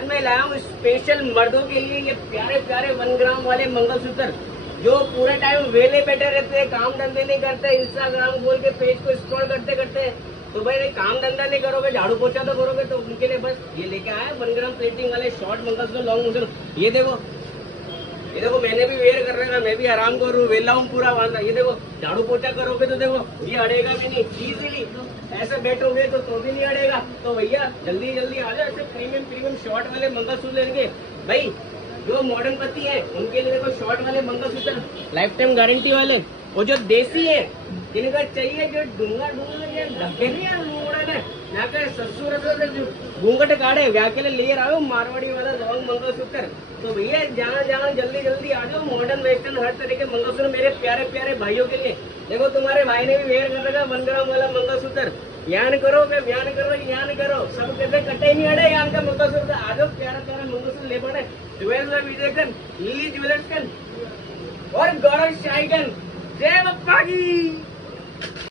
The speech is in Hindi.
आज मैं लाया हूँ स्पेशल मर्दों के लिए ये प्यारे प्यारे 1 ग्राम वाले मंगलसूत्र, जो पूरे टाइम वेले बैठे रहते हैं, काम धंधे नहीं करते, इंस्टाग्राम खोल के पेज को स्क्रॉल करते करते। तो भाई काम धंधा नहीं करोगे, झाड़ू पोछा तो करोगे, तो उनके लिए बस ये लेके आया 1 ग्राम प्लेटिंग वाले शॉर्ट मंगलसूत्र, लॉन्ग मंगलसूत्र। ये देखो मैंने भी वेयर कर रखा, मैं भी आराम करूँ, वेला हूँ पूरा बांधा। ये देखो झाड़ू पोछा करोगे तो देखो ये अड़ेगा भी नहीं, इजीली ऐसे बैठोगे तो भी नहीं अड़ेगा। तो भैया जल्दी जल्दी आ जाओ, ऐसे प्रीमियम शॉर्ट वाले मंगलसूत्र लेंगे भाई। जो मॉडर्न पति है उनके लिए देखो शॉर्ट वाले मंगलसूत्र, लाइफ टाइम गारंटी वाले। वो जो देसी है जिनका चाहिए, जो डूंगा ये लगे नहीं यार मॉडर्न है, यहाँ के ससुर घूंघट काढ़े व्याके ले रहा हूँ मारवाड़ी वाला लॉन्ग मंगलसूत्र। तो भैया जहाँ जल्दी जल्दी आ जाओ, मॉडर्न वेस्टर्न हर तरह के मंगलसूत्र मेरे प्यारे प्यारे भाइयों के लिए। देखो तुम्हारे भाई ने भी वेयर कर रखा 1 ग्राम वाला मंगलसूत्र। ज्ञान करो, सब कहते कटे नहीं अड़े यहाँ का मंगलसूत्र। आ जाओ प्यारा प्यारा मंगलसूत्र ले पड़े। ज्वेलर्स विजयकन, लिली ज्वेलर्स और गौरव शाइकन। जय बप्पा की।